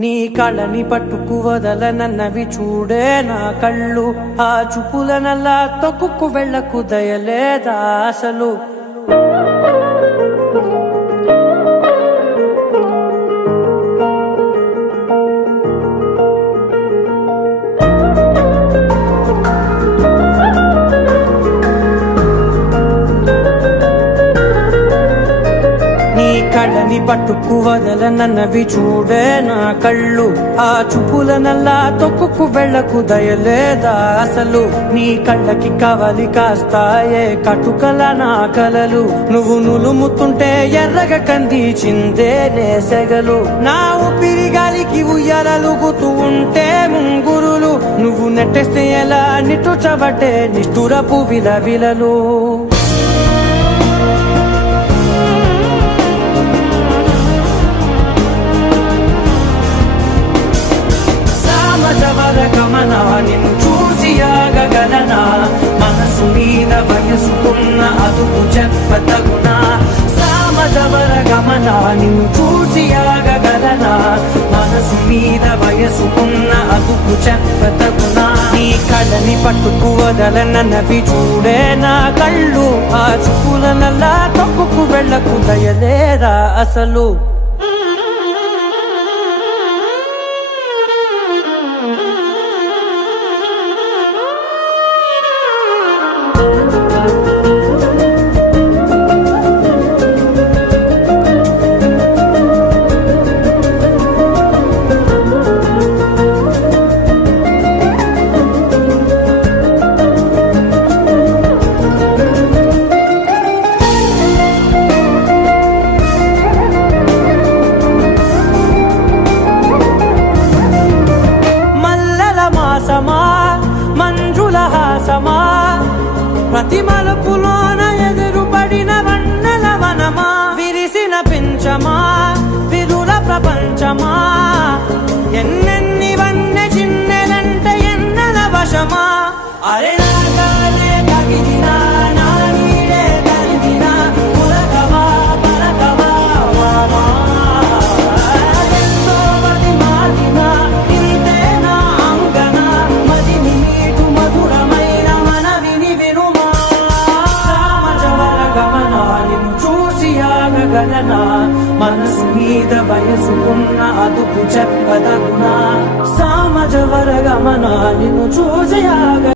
నీ కళని పట్టుకు వదలనన్నవి చూడే నా కళ్ళు. ఆ చూపులనల్లా తొక్కుకు వెళ్ళకు దయలేదా అసలు? నీ పట్టుకు పట్టుకు వదలనన్నవి చూడే నా కళ్ళు. ఆ చూపులనల్లా తొక్కుకు వెళ్ళకు దయలేదా అసలు? నీ కళ్ళకి కవలి కాస్తాయే కటుకల నా కలలు. నువ్వు నులుముతుంటే ఎర్రగ కందిచిందే నేసెగలు నా ఊపిరి గాలికి ఉయ్యాలలుగుతూ ఉంటే ముంగురులు. నువ్వు నెట్టేస్తే ఎలా నిట్టుచబట్టే నిష్ఠురపు విలవిలలు వయసుకున్న అదుపు చెప్పతగునా సామజవర గమనా నిన్ను చూసి ఆగగలనా? మనసు మీద వయసుకున్న అదుపు చెప్పతగునా నీ కళని పట్టుకు వదలన నవి చూడే నా కళ్ళు ఆ చూపులనల్లా తప్పుకు వెళ్ళకు దయలేరా అసలు? మంజుల ప్రతి మలుపులోన ఎదురుపడిన వన్నెల వనమా? విరిసిన పించమా విరుల ప్రపంచమా? ఎన్నెన్ని వన్నె చిన్నెలంటే ఎన్నెల వశమా? అరే నాగా చెప్పగలనా మనసు మీద వయసుకున్న అదుపు చెప్పదగునా? సామజ వరగమనా నిన్ను చూసేయాగ